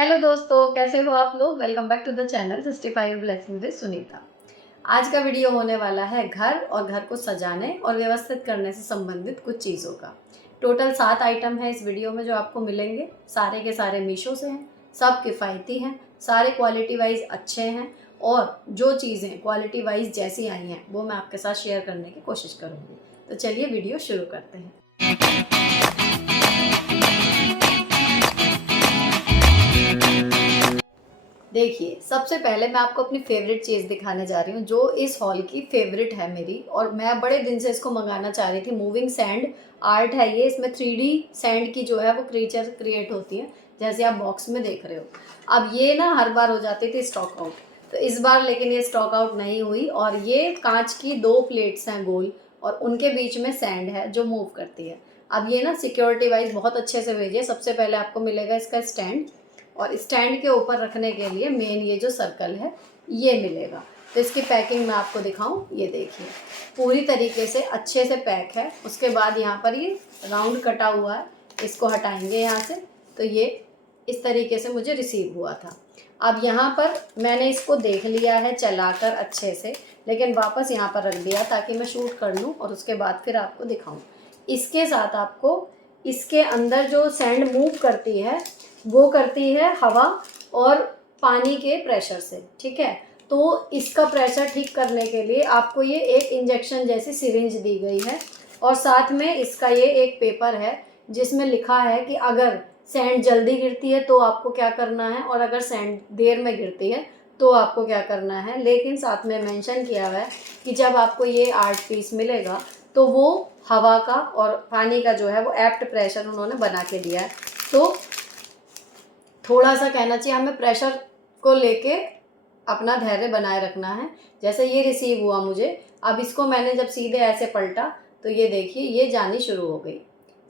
Hello दोस्तों, कैसे हो आप लोग। Welcome back to the channel 65 blessing with Sunita. आज का वीडियो होने वाला है घर और घर को सजाने और व्यवस्थित करने से संबंधित कुछ चीज़ों का। टोटल 7 आइटम है इस वीडियो में जो आपको मिलेंगे। सारे के सारे मीशो से हैं, सब किफ़ायती हैं, सारे क्वालिटी वाइज अच्छे हैं और जो चीज़ें क्वालिटी वाइज जैसी आई हैं वो मैं आपके साथ शेयर करने की कोशिश करूँगी। तो चलिए वीडियो शुरू करते हैं। देखिए, सबसे पहले मैं आपको अपनी फेवरेट चीज़ दिखाने जा रही हूँ जो इस हॉल की फेवरेट है मेरी, और मैं बड़े दिन से इसको मंगाना चाह रही थी। मूविंग सैंड आर्ट है ये। इसमें 3D सैंड की जो है वो क्रिएचर क्रिएट होती है, जैसे आप बॉक्स में देख रहे हो। अब ये ना हर बार हो जाती थी स्टॉक आउट, तो इस बार लेकिन ये स्टॉक आउट नहीं हुई। और ये कांच की 2 प्लेट्स हैं गोल, और उनके बीच में सैंड है जो मूव करती है। अब ये ना सिक्योरिटी वाइज बहुत अच्छे से भेजिए। सबसे पहले आपको मिलेगा इसका स्टैंड, और स्टैंड के ऊपर रखने के लिए मेन ये जो सर्कल है ये मिलेगा। तो इसकी पैकिंग मैं आपको दिखाऊं, ये देखिए पूरी तरीके से अच्छे से पैक है। उसके बाद यहाँ पर ये राउंड कटा हुआ है, इसको हटाएंगे यहाँ से। तो ये इस तरीके से मुझे रिसीव हुआ था। अब यहाँ पर मैंने इसको देख लिया है चलाकर अच्छे से, लेकिन वापस यहाँ पर रख दिया ताकि मैं शूट कर लूँ और उसके बाद फिर आपको दिखाऊं। इसके साथ आपको इसके अंदर जो सैंड मूव करती है वो करती है हवा और पानी के प्रेशर से, ठीक है। तो इसका प्रेशर ठीक करने के लिए आपको ये एक इंजेक्शन जैसी सिरिंज दी गई है, और साथ में इसका ये एक पेपर है जिसमें लिखा है कि अगर सैंड जल्दी गिरती है तो आपको क्या करना है, और अगर सैंड देर में गिरती है तो आपको क्या करना है। लेकिन साथ में मेंशन किया हुआ है कि जब आपको ये आर्ट पीस मिलेगा तो वो हवा का और पानी का जो है वो एप्ट प्रेशर उन्होंने बना के दिया है। तो थोड़ा सा कहना चाहिए हमें प्रेशर को लेके अपना धैर्य बनाए रखना है। जैसे ये रिसीव हुआ मुझे, अब इसको मैंने जब सीधे ऐसे पलटा तो ये देखिए ये जानी शुरू हो गई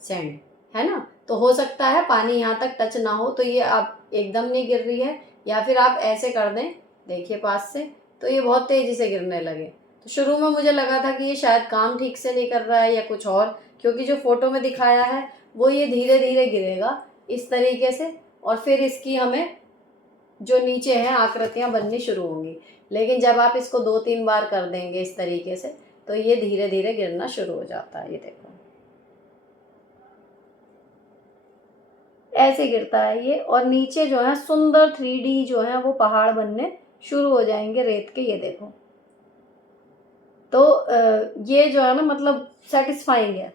सैंड, है ना। तो हो सकता है पानी यहाँ तक टच ना हो, तो ये आप एकदम नहीं गिर रही है, या फिर आप ऐसे कर दें, देखिए पास से, तो ये बहुत तेज़ी से गिरने लगे। तो शुरू में मुझे लगा था कि ये शायद काम ठीक से नहीं कर रहा है या कुछ और, क्योंकि जो फ़ोटो में दिखाया है वो ये धीरे धीरे गिरेगा इस तरीके से, और फिर इसकी हमें जो नीचे हैं आकृतियां बननी शुरू होंगी। लेकिन जब आप इसको 2-3 बार कर देंगे इस तरीके से तो ये धीरे धीरे गिरना शुरू हो जाता है। ये देखो ऐसे गिरता है ये, और नीचे जो है सुंदर 3D जो है वो पहाड़ बनने शुरू हो जाएंगे रेत के। ये देखो, तो ये जो है ना मतलब सेटिस्फाइंग है।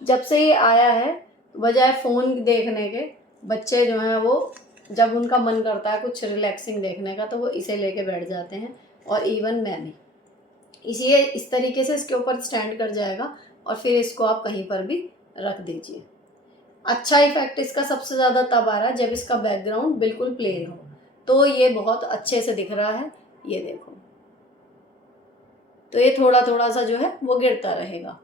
जब से ये आया है, बजाय फ़ोन देखने के, बच्चे जो हैं वो जब उनका मन करता है कुछ रिलैक्सिंग देखने का तो वो इसे लेके बैठ जाते हैं, और इवन मैं भी। इसलिए इस तरीके से इसके ऊपर स्टैंड कर जाएगा, और फिर इसको आप कहीं पर भी रख दीजिए। अच्छा इफेक्ट इसका सबसे ज़्यादा तब आ रहा है जब इसका बैकग्राउंड बिल्कुल प्लेन हो, तो ये बहुत अच्छे से दिख रहा है। ये देखो, तो ये थोड़ा थोड़ा सा जो है वो गिरता रहेगा।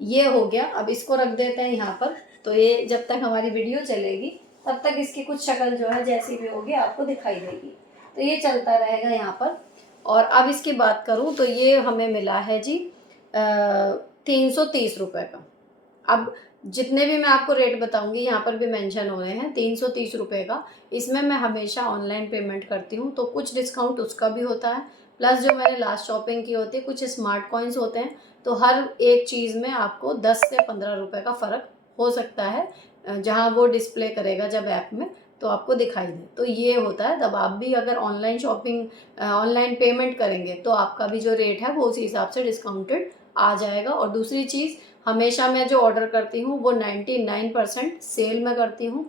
ये हो गया। अब इसको रख देते हैं यहाँ पर। तो ये जब तक हमारी वीडियो चलेगी तब तक इसकी कुछ शक्ल जो है जैसी भी होगी आपको दिखाई देगी, तो ये चलता रहेगा यहाँ पर। और अब इसकी बात करूँ तो ये हमें मिला है जी 330 रुपये का। अब जितने भी मैं आपको रेट बताऊंगी यहाँ पर भी मेंशन हो रहे हैं 330 रुपये का। इसमें मैं हमेशा ऑनलाइन पेमेंट करती हूँ, तो कुछ डिस्काउंट उसका भी होता है, प्लस जो मैंने लास्ट शॉपिंग की होती है कुछ स्मार्ट कॉइन्स होते हैं। तो हर एक चीज़ में आपको 10 से 15 रुपये का फ़र्क हो सकता है, जहाँ वो डिस्प्ले करेगा जब ऐप में तो आपको दिखाई दे। तो ये होता है, तब आप भी अगर ऑनलाइन शॉपिंग ऑनलाइन पेमेंट करेंगे तो आपका भी जो रेट है वो उसी हिसाब से डिस्काउंटेड आ जाएगा। और दूसरी चीज़, हमेशा मैं जो ऑर्डर करती हूँ वो 99% सेल में करती हूँ।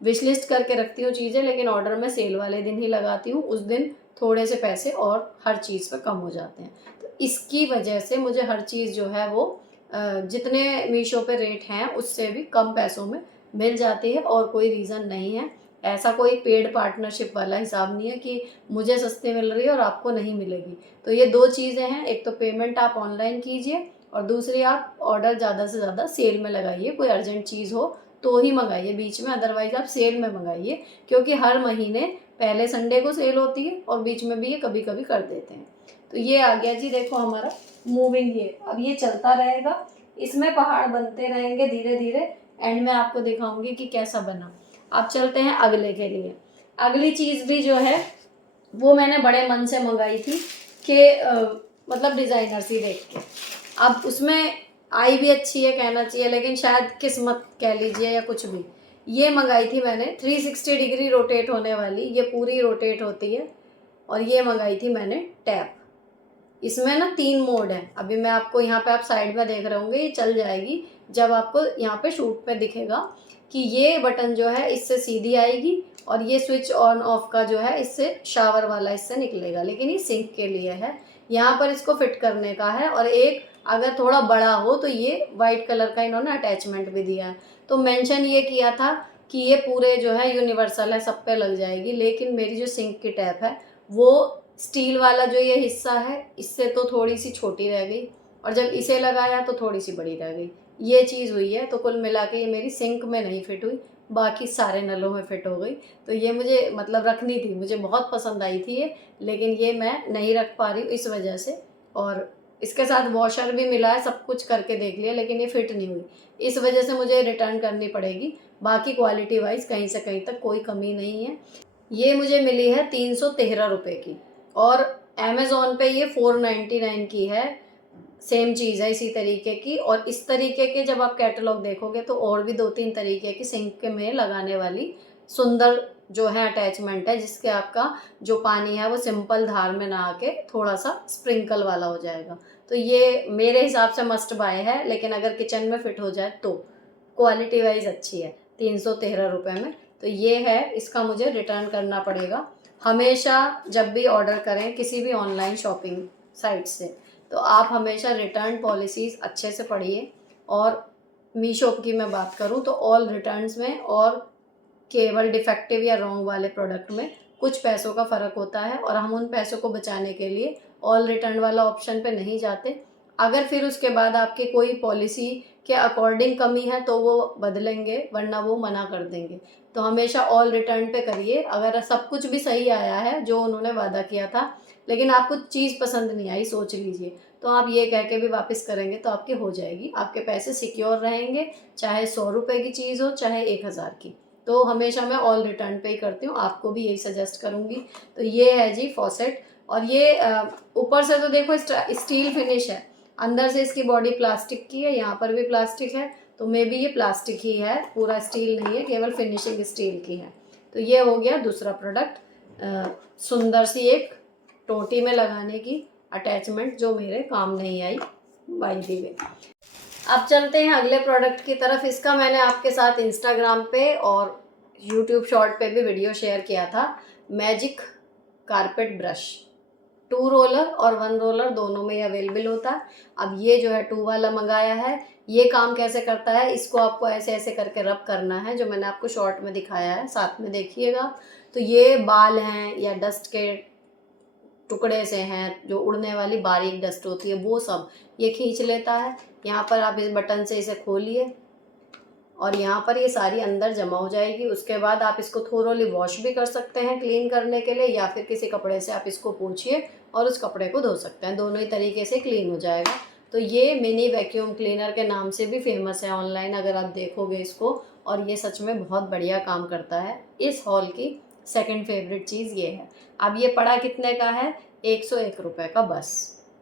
विश लिस्ट करके रखती हूँ चीज़ें, लेकिन ऑर्डर में सेल वाले दिन ही लगाती हूँ। उस दिन थोड़े से पैसे और हर चीज़ पे कम हो जाते हैं। तो इसकी वजह से मुझे हर चीज़ जो है वो जितने मीशो पे रेट हैं उससे भी कम पैसों में मिल जाती है, और कोई रीज़न नहीं है। ऐसा कोई पेड पार्टनरशिप वाला हिसाब नहीं है कि मुझे सस्ते मिल रही है और आपको नहीं मिलेगी। तो ये 2 चीज़ें हैं, एक तो पेमेंट आप ऑनलाइन कीजिए, और दूसरी आप ऑर्डर ज़्यादा से ज़्यादा सेल में लगाइए। कोई अर्जेंट चीज़ हो तो ही मंगाइए बीच में, अदरवाइज़ आप सेल में मंगाइए, क्योंकि हर महीने पहले संडे को सेल होती है और बीच में भी ये कभी कभी कर देते हैं। तो ये आ गया जी, देखो हमारा मूविंग। ये अब ये चलता रहेगा, इसमें पहाड़ बनते रहेंगे धीरे धीरे। एंड में आपको दिखाऊंगी कि कैसा बना। अब चलते हैं अगले के लिए। अगली चीज़ भी जो है वो मैंने बड़े मन से मंगाई थी कि मतलब डिज़ाइनर सी देख के। अब उसमें आई भी अच्छी है कहना चाहिए, लेकिन शायद किस्मत कह लीजिए या कुछ भी। ये मंगाई थी मैंने 360 डिग्री रोटेट होने वाली, ये पूरी रोटेट होती है। और ये मंगाई थी मैंने टैप। इसमें ना 3 मोड हैं। अभी मैं आपको यहाँ पे, आप साइड में देख रहे होंगे, ये चल जाएगी जब आपको यहाँ पे शूट पे दिखेगा कि ये बटन जो है इससे सीधी आएगी और ये स्विच ऑन ऑफ का जो है इससे शावर वाला इससे निकलेगा, लेकिन ये सिंक के लिए है। यहाँ पर इसको फिट करने का है, और एक अगर थोड़ा बड़ा हो तो ये वाइट कलर का इन्होंने अटैचमेंट भी दिया है। तो मेंशन ये किया था कि ये पूरे जो है यूनिवर्सल है, सब पे लग जाएगी, लेकिन मेरी जो सिंक की टैप है वो स्टील वाला जो ये हिस्सा है इससे तो थोड़ी सी छोटी रह गई, और जब इसे लगाया तो थोड़ी सी बड़ी रह गई। ये चीज़ हुई है। तो कुल मिला के ये मेरी सिंक में नहीं फिट हुई, बाकी सारे नलों में फिट हो गई। तो ये मुझे मतलब रखनी थी, मुझे बहुत पसंद आई थी ये, लेकिन ये मैं नहीं रख पा रही हूँ इस वजह से। और इसके साथ वॉशर भी मिला है, सब कुछ करके देख लिया, लेकिन ये फिट नहीं हुई। इस वजह से मुझे रिटर्न करनी पड़ेगी। बाकी क्वालिटी वाइज कहीं से कहीं तक कोई कमी नहीं है। ये मुझे मिली है 313 रुपये की, और अमेज़ॉन पे ये 499 की है। सेम चीज़ है इसी तरीके की। और इस तरीके के जब आप कैटलॉग देखोगे तो और भी 2-3 तरीके की सिंक में लगाने वाली सुंदर जो है अटैचमेंट है, जिसके आपका जो पानी है वो सिंपल धार में ना आके थोड़ा सा स्प्रिंकल वाला हो जाएगा। तो ये मेरे हिसाब से मस्ट बाय है, लेकिन अगर किचन में फिट हो जाए तो क्वालिटी वाइज अच्छी है 313 रुपये में। तो ये है, इसका मुझे रिटर्न करना पड़ेगा। हमेशा जब भी ऑर्डर करें किसी भी ऑनलाइन शॉपिंग साइट से, तो आप हमेशा रिटर्न पॉलिसीज़ अच्छे से पढ़िए। और मीशो की मैं बात करूं तो ऑल रिटर्न्स में और केवल डिफेक्टिव या रॉन्ग वाले प्रोडक्ट में कुछ पैसों का फ़र्क होता है, और हम उन पैसों को बचाने के लिए ऑल रिटर्न वाला ऑप्शन पे नहीं जाते। अगर फिर उसके बाद आपके कोई पॉलिसी के अकॉर्डिंग कमी है तो वो बदलेंगे, वरना वो मना कर देंगे। तो हमेशा ऑल रिटर्न पे करिए। अगर सब कुछ भी सही आया है जो उन्होंने वादा किया था, लेकिन आपको चीज़ पसंद नहीं आई, सोच लीजिए, तो आप ये कह के भी वापस करेंगे तो आपकी हो जाएगी, आपके पैसे सिक्योर रहेंगे, चाहे 100 रुपये की चीज़ हो चाहे 1000 की। तो हमेशा मैं ऑल रिटर्न पे ही करती हूँ, आपको भी यही सजेस्ट करूँगी। तो ये है जी फॉसेट। और ये ऊपर से तो देखो स्टील फिनिश है, अंदर से इसकी बॉडी प्लास्टिक की है, यहाँ पर भी प्लास्टिक है, तो मे बी ये प्लास्टिक ही है, पूरा स्टील नहीं है, केवल फिनिशिंग स्टील की है। तो ये हो गया दूसरा प्रोडक्ट। सुंदर सी एक टोटी में लगाने की अटैचमेंट जो मेरे काम नहीं आई बाय द वे। अब चलते हैं अगले प्रोडक्ट की तरफ। इसका मैंने आपके साथ इंस्टाग्राम पे और यूट्यूब शॉर्ट पे भी वीडियो शेयर किया था। मैजिक कारपेट ब्रश 2 रोलर और 1 रोलर दोनों में अवेलेबल होता है। अब ये जो है 2 वाला मंगाया है। ये काम कैसे करता है, इसको आपको ऐसे ऐसे करके रब करना है, जो मैंने आपको शॉर्ट में दिखाया है, साथ में देखिएगा। तो ये बाल हैं या डस्ट के टुकड़े से हैं, जो उड़ने वाली बारीक डस्ट होती है, वो सब ये खींच लेता है। यहाँ पर आप इस बटन से इसे खोलिए और यहाँ पर ये सारी अंदर जमा हो जाएगी। उसके बाद आप इसको थोरोली वॉश भी कर सकते हैं क्लीन करने के लिए, या फिर किसी कपड़े से आप इसको पोंछिए और उस कपड़े को धो सकते हैं, दोनों ही तरीके से क्लीन हो जाएगा। तो ये मिनी वैक्यूम क्लीनर के नाम से भी फेमस है ऑनलाइन, अगर आप देखोगे इसको, और ये सच में बहुत बढ़िया काम करता है। इस हॉल की सेकंड फेवरेट चीज़ ये है। अब ये पड़ा कितने का है, 101 रुपये का बस,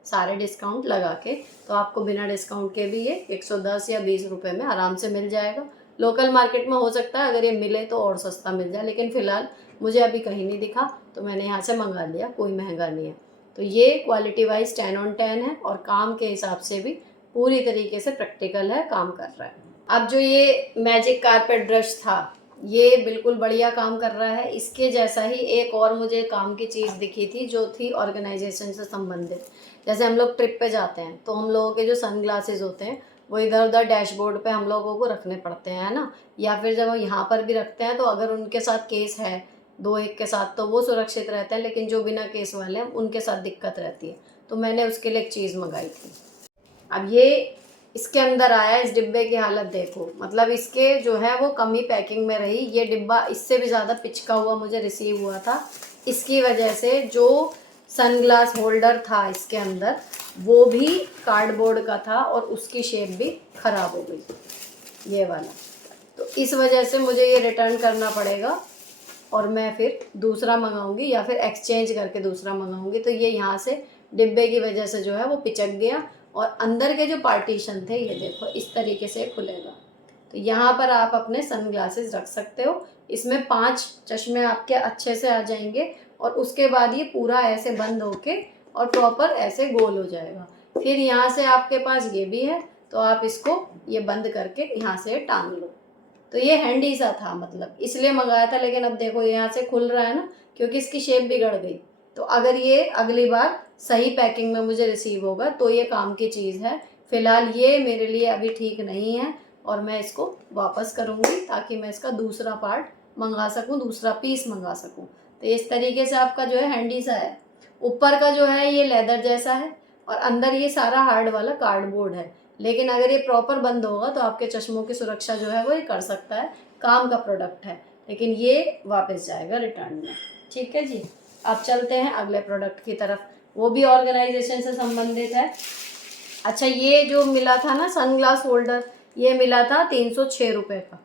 सारे डिस्काउंट लगा के। तो आपको बिना डिस्काउंट के भी ये 110 या 20 रुपये में आराम से मिल जाएगा। लोकल मार्केट में हो सकता है अगर ये मिले तो और सस्ता मिल जाए, लेकिन फ़िलहाल मुझे अभी कहीं नहीं दिखा तो मैंने यहाँ से मंगा लिया, कोई महंगा नहीं है। तो ये क्वालिटी वाइज 10 on 10 है, और काम के हिसाब से भी पूरी तरीके से प्रैक्टिकल है, काम कर रहा है। अब जो ये मैजिक कारपेट ब्रश था, ये बिल्कुल बढ़िया काम कर रहा है। इसके जैसा ही एक और मुझे काम की चीज़ दिखी थी, जो थी ऑर्गेनाइजेशन से संबंधित। जैसे हम लोग ट्रिप पे जाते हैं तो हम लोगों के जो सन ग्लासेस होते हैं वो इधर उधर डैशबोर्ड पे हम लोगों को रखने पड़ते हैं, है ना, या फिर जब हम यहाँ पर भी रखते हैं तो अगर उनके साथ केस है 2-1 के साथ तो वो सुरक्षित रहते हैं, लेकिन जो बिना केस वाले हैं उनके साथ दिक्कत रहती है। तो मैंने उसके लिए एक चीज़ मंगाई थी। अब ये इसके अंदर आया, इस डिब्बे की हालत देखो, मतलब इसके जो है वो कमी पैकिंग में रही। ये डिब्बा इससे भी ज़्यादा पिचका हुआ मुझे रिसीव हुआ था, इसकी वजह से जो सनग्लास होल्डर था इसके अंदर वो भी कार्डबोर्ड का था और उसकी शेप भी ख़राब हो गई, ये वाला। तो इस वजह से मुझे ये रिटर्न करना पड़ेगा। और मैं फिर दूसरा मंगाऊंगी या फिर एक्सचेंज करके दूसरा मंगाऊंगी। तो ये यहाँ से डिब्बे की वजह से जो है वो पिचक गया और अंदर के जो पार्टीशन थे ये देखो इस तरीके से खुलेगा। तो यहाँ पर आप अपने सनग्लासेस रख सकते हो। इसमें 5 चश्मे आपके अच्छे से आ जाएंगे और उसके बाद ये पूरा ऐसे बंद होके और प्रॉपर ऐसे गोल हो जाएगा। फिर यहाँ से आपके पास ये भी है, तो आप इसको ये बंद करके यहाँ से टांग लो। तो ये हैंडी सा था, मतलब इसलिए मंगाया था, लेकिन अब देखो यहाँ से खुल रहा है ना, क्योंकि इसकी शेप बिगड़ गई। तो अगर ये अगली बार सही पैकिंग में मुझे रिसीव होगा तो ये काम की चीज़ है। फ़िलहाल ये मेरे लिए अभी ठीक नहीं है और मैं इसको वापस करूँगी ताकि मैं इसका दूसरा पार्ट मंगा सकूँ, दूसरा पीस मंगा सकूँ। तो इस तरीके से आपका जो है हैंडी सा है। ऊपर का जो है ये लेदर जैसा है और अंदर ये सारा हार्ड वाला कार्डबोर्ड है। लेकिन अगर ये प्रॉपर बंद होगा तो आपके चश्मों की सुरक्षा जो है वो ये कर सकता है, काम का प्रोडक्ट है। लेकिन ये वापस जाएगा रिटर्न में। ठीक है जी, अब चलते हैं अगले प्रोडक्ट की तरफ, वो भी ऑर्गेनाइजेशन से संबंधित है। अच्छा, ये जो मिला था ना सनग्लास होल्डर, ये मिला था 306 रुपये का।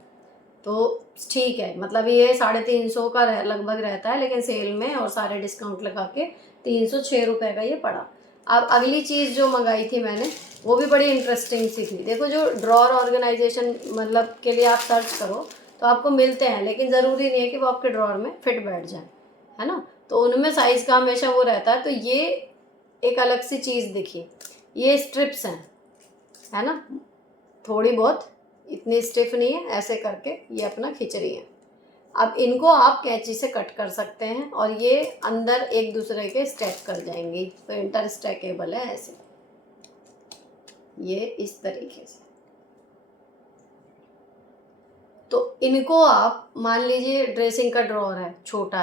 तो ठीक है, मतलब ये 350 का लगभग रहता है, लेकिन सेल में और सारे डिस्काउंट लगा के 306 रुपये का ये पड़ा। अब अगली चीज़ जो मंगाई थी मैंने वो भी बड़ी इंटरेस्टिंग सी थी। देखो, जो ड्रॉर ऑर्गेनाइजेशन मतलब के लिए आप सर्च करो तो आपको मिलते हैं, लेकिन ज़रूरी नहीं है कि वो आपके ड्रॉर में फिट बैठ जाए, है ना। तो उनमें साइज़ का हमेशा वो रहता है। तो ये एक अलग सी चीज़ दिखी, ये स्ट्रिप्स हैं, है ना, थोड़ी बहुत, इतनी स्टिफ नहीं है, ऐसे करके ये अपना खींच रही है। अब इनको आप कैंची से कट कर सकते हैं और ये अंदर एक दूसरे के स्टैक कर जाएंगी। तो इंटर स्टैकेबल है ऐसे, ये इस तरीके से। तो इनको आप मान लीजिए ड्रेसिंग का ड्रॉअर है, छोटा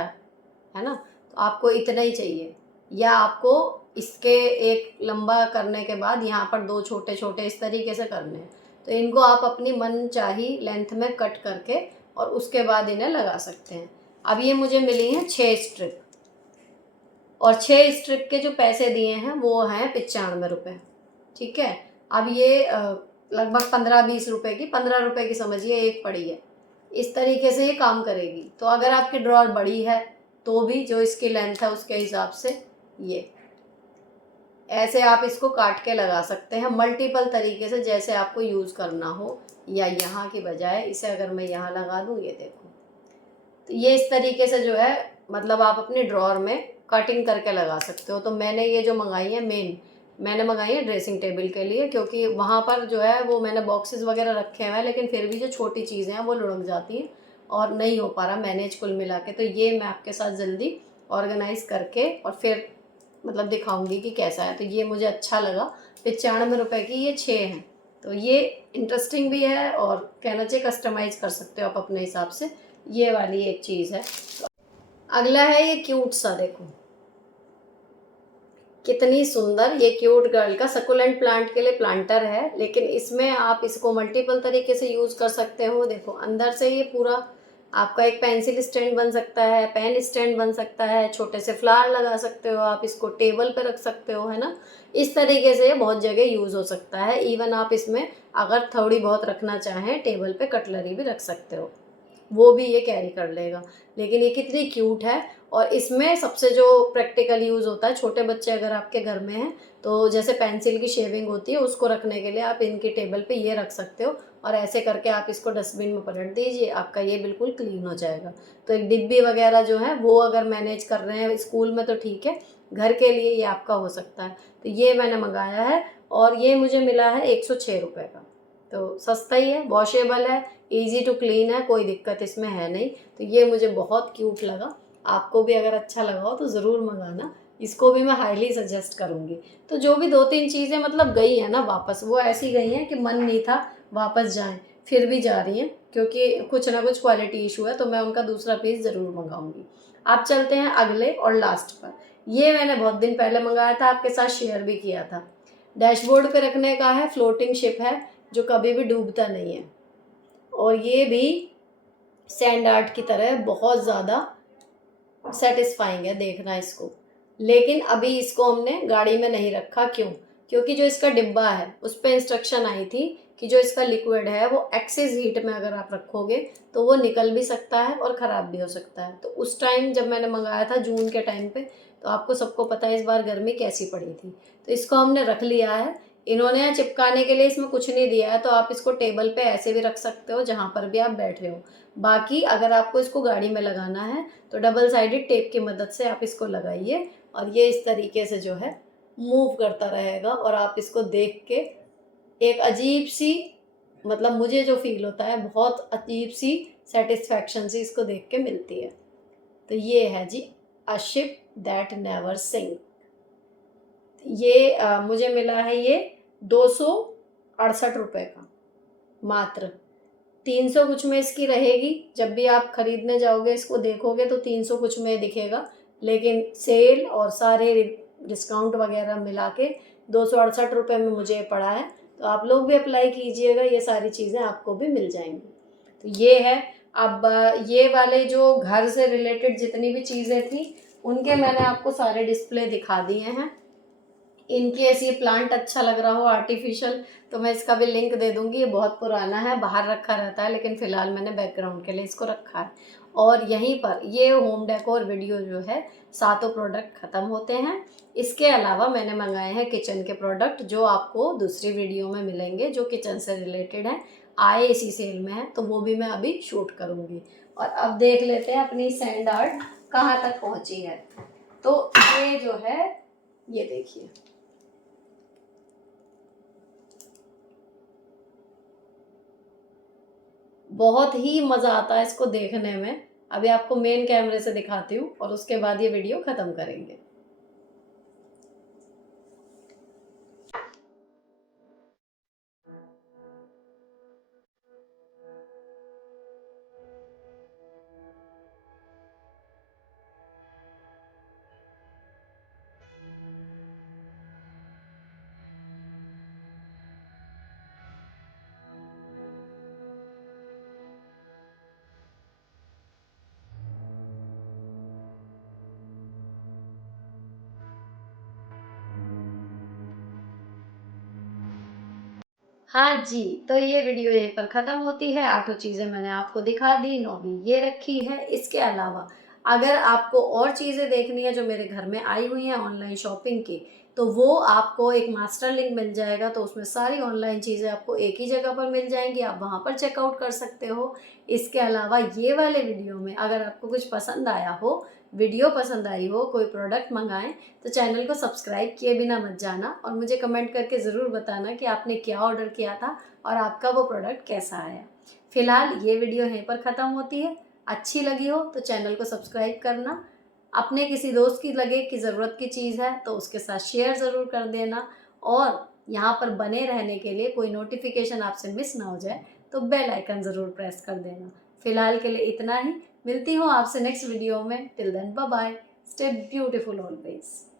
है ना, तो आपको इतना ही चाहिए, या आपको इसके एक लंबा करने के बाद यहाँ पर 2 छोटे छोटे इस तरीके से करने हैं। तो इनको आप अपनी मनचाही लेंथ में कट करके और उसके बाद इन्हें लगा सकते हैं। अब ये मुझे मिली हैं 6 स्ट्रिप और 6 स्ट्रिप के जो पैसे दिए हैं वो हैं 95 रुपये। ठीक है, अब ये लगभग 15-20 रुपये की, 15 रुपये की समझिए एक पड़ी है। इस तरीके से ये काम करेगी। तो अगर आपकी ड्रॉअर बड़ी है तो भी जो इसकी लेंथ है उसके हिसाब से ये ऐसे आप इसको काट के लगा सकते हैं मल्टीपल तरीके से, जैसे आपको यूज़ करना हो। या यहाँ की बजाय इसे अगर मैं यहाँ लगा दूँ, ये देखो, तो ये इस तरीके से जो है मतलब आप अपने ड्रॉअर में कटिंग करके लगा सकते हो। तो मैंने ये जो मंगाई है मैंने मंगाई है ड्रेसिंग टेबल के लिए, क्योंकि वहाँ पर जो है वो मैंने बॉक्सेस वगैरह रखे हुए हैं, लेकिन फिर भी जो छोटी चीज़ें हैं वो लुढ़क जाती हैं और नहीं हो पा रहा मैनेज कुल मिला के। तो ये मैं आपके साथ जल्दी ऑर्गेनाइज़ करके और फिर मतलब दिखाऊंगी कि कैसा है। तो ये मुझे अच्छा लगा, 95 रुपये की ये 6 हैं। तो ये इंटरेस्टिंग भी है और कहना चाहिए कस्टमाइज़ कर सकते हो आप अपने हिसाब से। ये वाली एक चीज़ है। अगला है ये क्यूट सा, देखो कितनी सुंदर, ये क्यूट गर्ल का सकुलेंट प्लांट के लिए प्लांटर है, लेकिन इसमें आप इसको मल्टीपल तरीके से यूज़ कर सकते हो। देखो अंदर से ये पूरा आपका एक पेंसिल स्टैंड बन सकता है, पेन स्टैंड बन सकता है, छोटे से फ्लावर लगा सकते हो आप, इसको टेबल पे रख सकते हो, है ना। इस तरीके से ये बहुत जगह यूज़ हो सकता है। इवन आप इसमें अगर थोड़ी बहुत रखना चाहें टेबल पे कटलरी भी रख सकते हो, वो भी ये कैरी कर लेगा। लेकिन ये कितनी क्यूट है। और इसमें सबसे जो प्रैक्टिकल यूज़ होता है, छोटे बच्चे अगर आपके घर में हैं तो जैसे पेंसिल की शेविंग होती है उसको रखने के लिए आप इनकी टेबल पे ये रख सकते हो और ऐसे करके आप इसको डस्टबिन में पलट दीजिए, आपका ये बिल्कुल क्लीन हो जाएगा। तो एक डिब्बी वगैरह जो है वो अगर मैनेज कर रहे हैं स्कूल में तो ठीक है, घर के लिए ये आपका हो सकता है। तो ये मैंने मंगाया है और ये मुझे मिला है 106 रुपये का। तो सस्ता ही है, वॉशेबल है, ईजी टू क्लीन है, कोई दिक्कत इसमें है नहीं। तो ये मुझे बहुत क्यूट लगा। आपको भी अगर अच्छा लगा हो तो ज़रूर मंगाना, इसको भी मैं हाईली सजेस्ट करूँगी। तो जो भी 2-3 चीज़ें मतलब गई हैं ना वापस, वो ऐसी गई हैं कि मन नहीं था वापस जाएं, फिर भी जा रही हैं क्योंकि कुछ ना कुछ क्वालिटी इशू है। तो मैं उनका दूसरा पीस ज़रूर मंगाऊंगी। आप चलते हैं अगले और लास्ट पर। ये मैंने बहुत दिन पहले मंगाया था, आपके साथ शेयर भी किया था। डैशबोर्ड पे रखने का है, फ्लोटिंग शिप है जो कभी भी डूबता नहीं है और ये भी सैंड आर्ट की तरह बहुत ज़्यादा सेटिस्फाइंग है, देखना इसको। लेकिन अभी इसको हमने गाड़ी में नहीं रखा, क्यों? क्योंकि जो इसका डिब्बा है उस पर इंस्ट्रक्शन आई थी कि जो इसका लिक्विड है वो एक्सेस हीट में अगर आप रखोगे तो वो निकल भी सकता है और ख़राब भी हो सकता है। तो उस टाइम जब मैंने मंगाया था जून के टाइम पे, तो आपको सबको पता है इस बार गर्मी कैसी पड़ी थी। तो इसको हमने रख लिया है। इन्होंने चिपकाने के लिए इसमें कुछ नहीं दिया है, तो आप इसको टेबल पे ऐसे भी रख सकते हो जहाँ पर भी आप बैठ रहे हो। बाकी अगर आपको इसको गाड़ी में लगाना है तो डबल साइडेड टेप की मदद से आप इसको लगाइए और ये इस तरीके से जो है मूव करता रहेगा और आप इसको देख के एक अजीब सी, मतलब मुझे जो फील होता है बहुत अजीब सी सेटिस्फैक्शन सी इसको देख के मिलती है। तो ये है जी a ship that never sink. ये मुझे मिला है ये 268 रुपये का मात्र। 300 कुछ में इसकी रहेगी। जब भी आप खरीदने जाओगे इसको देखोगे तो 300 कुछ में दिखेगा, लेकिन सेल और सारे डिस्काउंट वगैरह मिला के 268 रुपये में मुझे ये पड़ा है। तो आप लोग भी अप्लाई कीजिएगा, ये सारी चीज़ें आपको भी मिल जाएंगी। तो ये है। अब ये वाले जो घर से रिलेटेड जितनी भी चीज़ें थी उनके मैंने आपको सारे डिस्प्ले दिखा दिए हैं। इनकेस ये प्लांट अच्छा लग रहा हो आर्टिफिशियल तो मैं इसका भी लिंक दे दूंगी। ये बहुत पुराना है, बाहर रखा रहता है, लेकिन फ़िलहाल मैंने बैकग्राउंड के लिए इसको रखा है। और यहीं पर ये होम डेकोर वीडियो जो है सातों प्रोडक्ट ख़त्म होते हैं। इसके अलावा मैंने मंगाए हैं किचन के प्रोडक्ट जो आपको दूसरी वीडियो में मिलेंगे, जो किचन से रिलेटेड हैं, आए इसी सेल में है, तो वो भी मैं अभी शूट करूँगी। और अब देख लेते हैं अपनी सैंड आर्ट कहाँ तक पहुँची है। तो ये जो है, ये देखिए, बहुत ही मज़ा आता है इसको देखने में। अभी आपको मेन कैमरे से दिखाती हूँ और उसके बाद ये वीडियो ख़त्म करेंगे। हाँ जी, तो ये वीडियो यहीं पर ख़त्म होती है। 8 चीज़ें मैंने आपको दिखा दी, 9वीं ये रखी है। इसके अलावा अगर आपको और चीज़ें देखनी है जो मेरे घर में आई हुई हैं ऑनलाइन शॉपिंग की, तो वो आपको एक मास्टर लिंक मिल जाएगा। तो उसमें सारी ऑनलाइन चीज़ें आपको एक ही जगह पर मिल जाएंगी, आप वहाँ पर चेकआउट कर सकते हो। इसके अलावा ये वाले वीडियो में अगर आपको कुछ पसंद आया हो, वीडियो पसंद आई हो, कोई प्रोडक्ट मंगाएं, तो चैनल को सब्सक्राइब किए बिना मत जाना और मुझे कमेंट करके ज़रूर बताना कि आपने क्या ऑर्डर किया था और आपका वो प्रोडक्ट कैसा आया। फिलहाल ये वीडियो यहीं पर ख़त्म होती है। अच्छी लगी हो तो चैनल को सब्सक्राइब करना। अपने किसी दोस्त की लगे कि ज़रूरत की चीज़ है तो उसके साथ शेयर ज़रूर कर देना। और यहाँ पर बने रहने के लिए, कोई नोटिफिकेशन आपसे मिस ना हो जाए, तो बेल आइकन ज़रूर प्रेस कर देना। फिलहाल के लिए इतना ही। मिलती हूँ आपसे नेक्स्ट वीडियो में। Till then bye bye. Stay beautiful always.